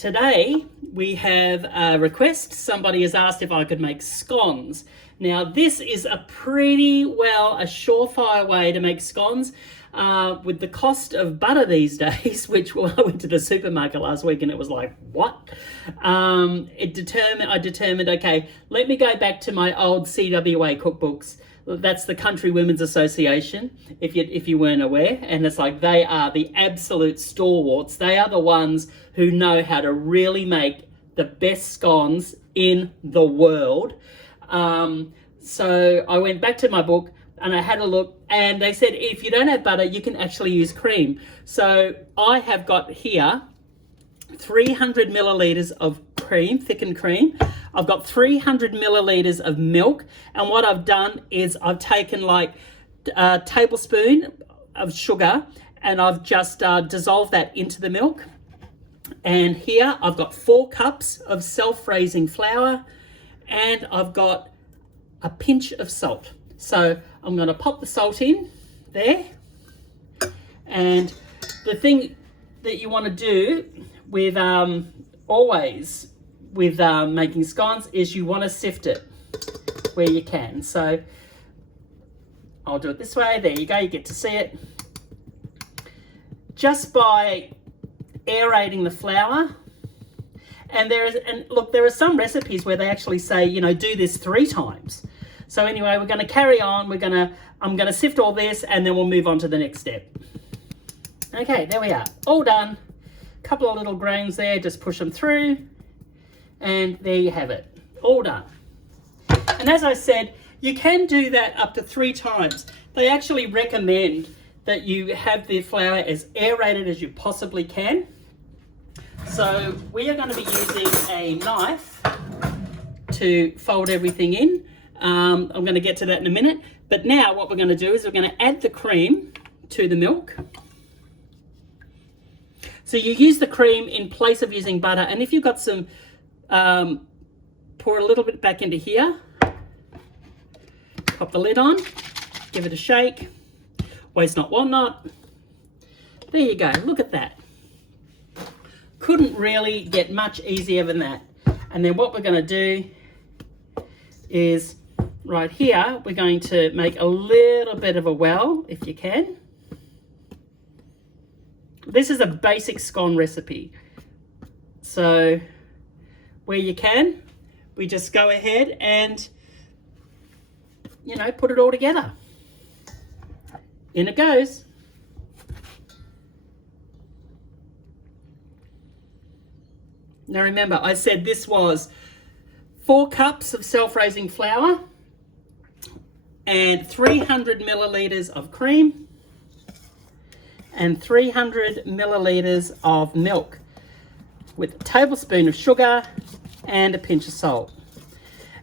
Today we have a request. Somebody has asked if I could make scones. Now this is a surefire way to make scones. With the cost of butter these days, which I went to the supermarket last week and it was like, what? I determined, okay, let me go back to my old CWA cookbooks. That's the Country Women's Association, if you weren't aware. And it's like, they are the absolute stalwarts. They are the ones who know how to really make the best scones in the world. So I went back to my book and I had a look, and they said if you don't have butter, you can actually use cream. So I have got here 300 milliliters of cream, thickened cream. I've got 300 milliliters of milk, and what I've done is I've taken like a tablespoon of sugar and I've just dissolved that into the milk. And here I've got 4 cups of self-raising flour, and I've got a pinch of salt. So I'm going to pop the salt in there. And the thing that you want to do with always with making scones is you want to sift it where you can. So I'll do it this way. There you go. You get to see it. Just by aerating the flour. And look, there are some recipes where they actually say, you know, do this 3 times. So anyway, we're going to carry on. I'm going to sift all this, and then we'll move on to the next step. Okay, there we are. All done. Couple of little grains there, just push them through. And there you have it. All done. And as I said, you can do that up to 3 times. They actually recommend that you have the flour as aerated as you possibly can. So we are going to be using a knife to fold everything in. I'm going to get to that in a minute. But now what we're going to do is we're going to add the cream to the milk. So you use the cream in place of using butter. And if you've got some, pour a little bit back into here. Pop the lid on. Give it a shake. Waste not, want not. There you go. Look at that. Couldn't really get much easier than that. And then what we're going to do is right here, we're going to make a little bit of a well, if you can. This is a basic scone recipe. So where you can, we just go ahead and, you know, put it all together. In it goes. Now remember, I said this was 4 cups of self-raising flour and 300 milliliters of cream and 300 milliliters of milk with a tablespoon of sugar and a pinch of salt.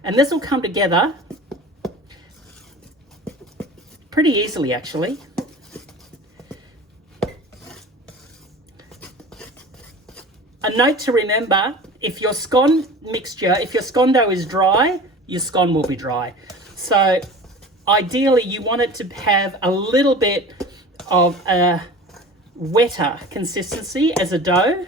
And this will come together pretty easily, actually. A note to remember, if your scone dough is dry, your scone will be dry. So ideally you want it to have a little bit of a wetter consistency as a dough,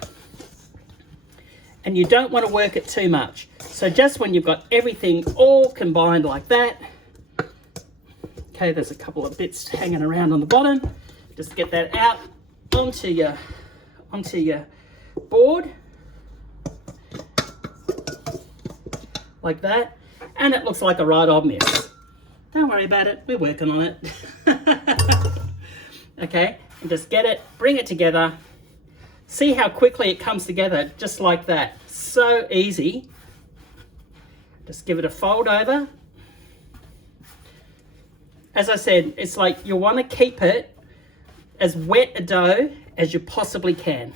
and you don't want to work it too much. So just when you've got everything all combined like that, okay, there's a couple of bits hanging around on the bottom, just get that out onto your board like that, and it looks like a right old mess. Don't worry about it, we're working on it. Okay, and just get it, bring it together. See how quickly it comes together, just like that. So easy. Just give it a fold over. As I said, it's like you want to keep it as wet a dough as you possibly can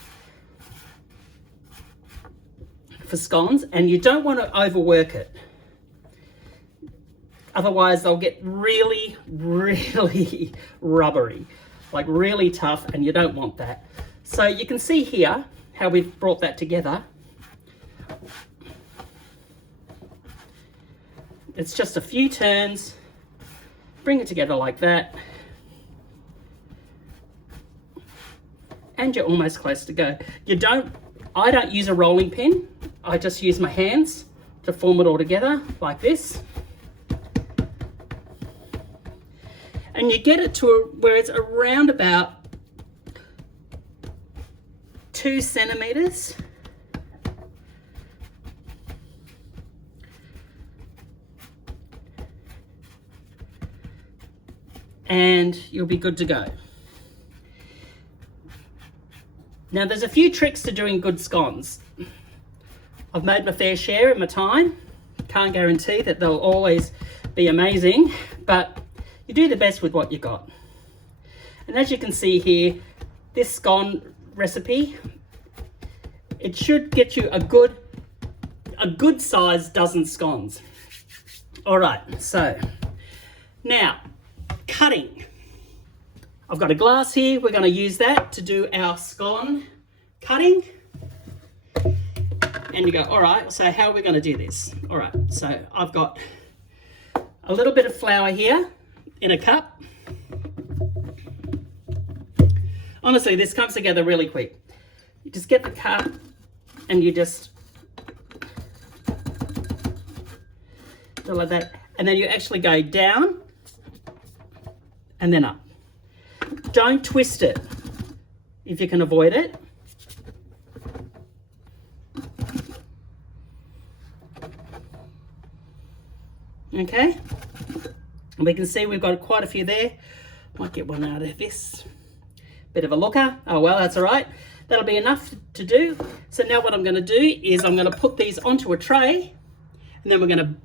for scones, and you don't want to overwork it. Otherwise they'll get really, really rubbery, like really tough, and you don't want that. So you can see here how we've brought that together. It's just a few turns, bring it together like that, and you're almost close to go. You don't I don't use a rolling pin. I just use my hands to form it all together like this. And you get it to where it's around about 2 centimeters. And you'll be good to go. Now there's a few tricks to doing good scones. I've made my fair share in my time. Can't guarantee that they'll always be amazing, but you do the best with what you got. And as you can see here, this scone recipe, it should get you a good sized dozen scones. All right, so now cutting. I've got a glass here. We're going to use that to do our scone cutting. And you go, all right, so how are we going to do this? All right, so I've got a little bit of flour here in a cup. Honestly, this comes together really quick. You just get the cup and you just do like that. And then you actually go down and then up. Don't twist it if you can avoid it. Okay, and we can see we've got quite a few there. Might get one out of this. Bit of a looker. Oh well, that's all right. That'll be enough to do. So now what I'm going to do is I'm going to put these onto a tray, and then I'm going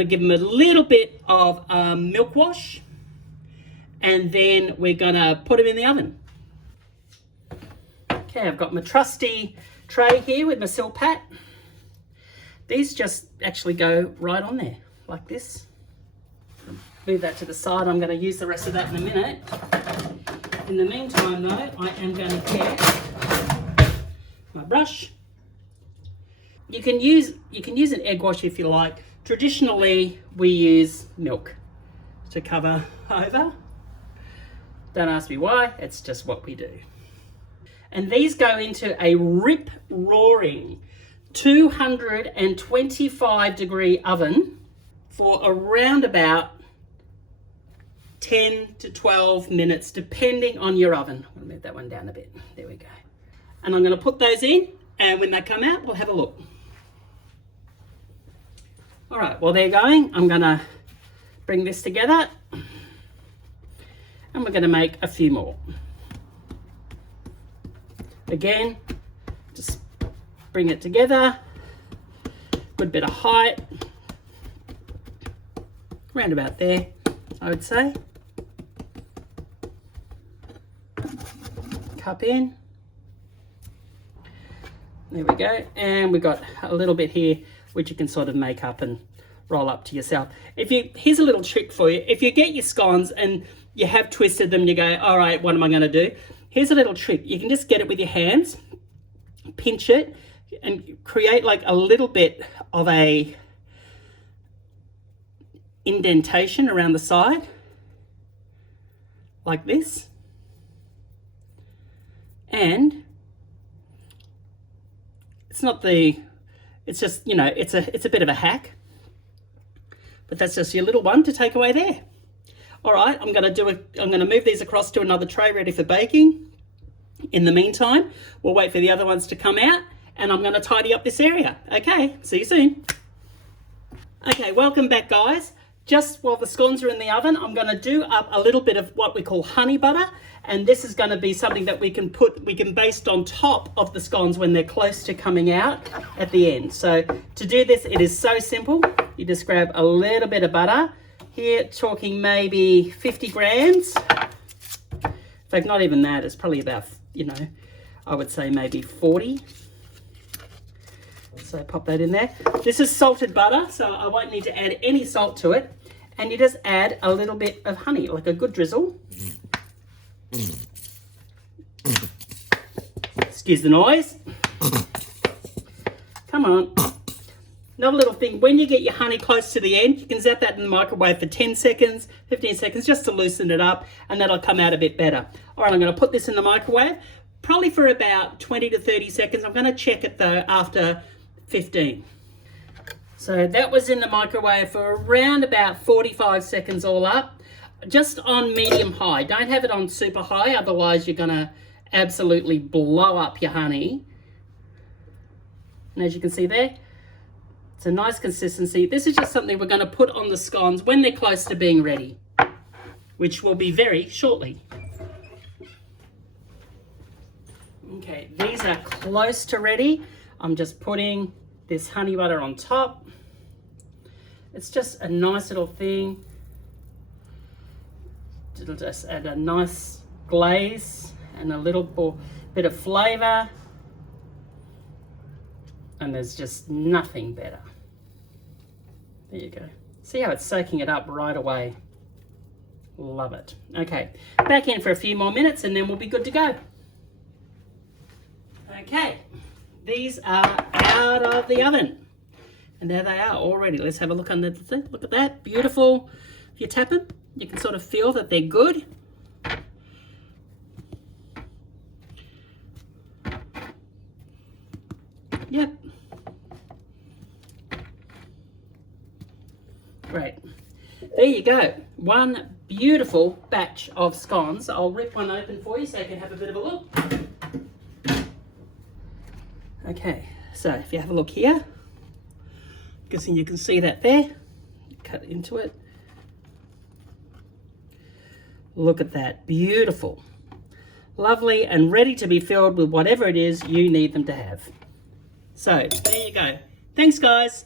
to give them a little bit of milk wash, and then we're going to put them in the oven. Okay, I've got my trusty tray here with my Silpat. These just actually go right on there like this. Move that to the side. I'm going to use the rest of that in a minute. In the meantime though, I am going to get my brush. You can use an egg wash if you like. Traditionally we use milk to cover over. Don't ask me why, it's just what we do. And these go into a rip-roaring 225 degree oven for around about 10 to 12 minutes, depending on your oven. I'm gonna move that one down a bit. There we go. And I'm gonna put those in, and when they come out, we'll have a look. All right, while they're going, I'm gonna bring this together, and we're gonna make a few more. Again, just bring it together, good bit of height, around about there, I would say. Cup in. There we go. And we've got a little bit here, which you can sort of make up and roll up to yourself. Here's a little trick for you. If you get your scones and you have twisted them, you go, all right, what am I going to do? Here's a little trick. You can just get it with your hands, pinch it, and create like a little bit of a indentation around the side, like this. And it's just, you know, it's a bit of a hack, but that's just your little one to take away there. All right, I'm going to move these across to another tray ready for baking. In the meantime, we'll wait for the other ones to come out, and I'm going to tidy up this area. Okay, see you soon. Okay, welcome back, guys. Just while the scones are in the oven, I'm going to do up a little bit of what we call honey butter, and this is going to be something that we can baste on top of the scones when they're close to coming out at the end. So to do this, it is so simple. You just grab a little bit of butter. Here, talking maybe 50 grams. In fact, not even that. It's probably about, you know, I would say maybe 40. So pop that in there. This is salted butter, so I won't need to add any salt to it. And you just add a little bit of honey, like a good drizzle. Excuse the noise. Come on. Another little thing, when you get your honey close to the end, you can zap that in the microwave for 10 seconds, 15 seconds, just to loosen it up, and that'll come out a bit better. All right, I'm going to put this in the microwave probably for about 20 to 30 seconds. I'm going to check it though after 15. So that was in the microwave for around about 45 seconds all up, just on medium high. Don't have it on super high, otherwise you're going to absolutely blow up your honey. And as you can see there, it's a nice consistency. This is just something we're going to put on the scones when they're close to being ready, which will be very shortly. Okay, these are close to ready. I'm just putting this honey butter on top. It's just a nice little thing. It'll just add a nice glaze and a little bit of flavor. And there's just nothing better. There you go. See how it's soaking it up right away. Love it. Okay, back in for a few more minutes and then we'll be good to go. Okay, these are out of the oven. And there they are already. Let's have a look under the thing. Look at that, beautiful. If you tap them, you can sort of feel that they're good. Yep. Great. There you go. One beautiful batch of scones. I'll rip one open for you so you can have a bit of a look. Okay, so if you have a look here, guessing you can see that there. Cut into it. Look at that. Beautiful. Lovely and ready to be filled with whatever it is you need them to have. So, there you go. Thanks, guys.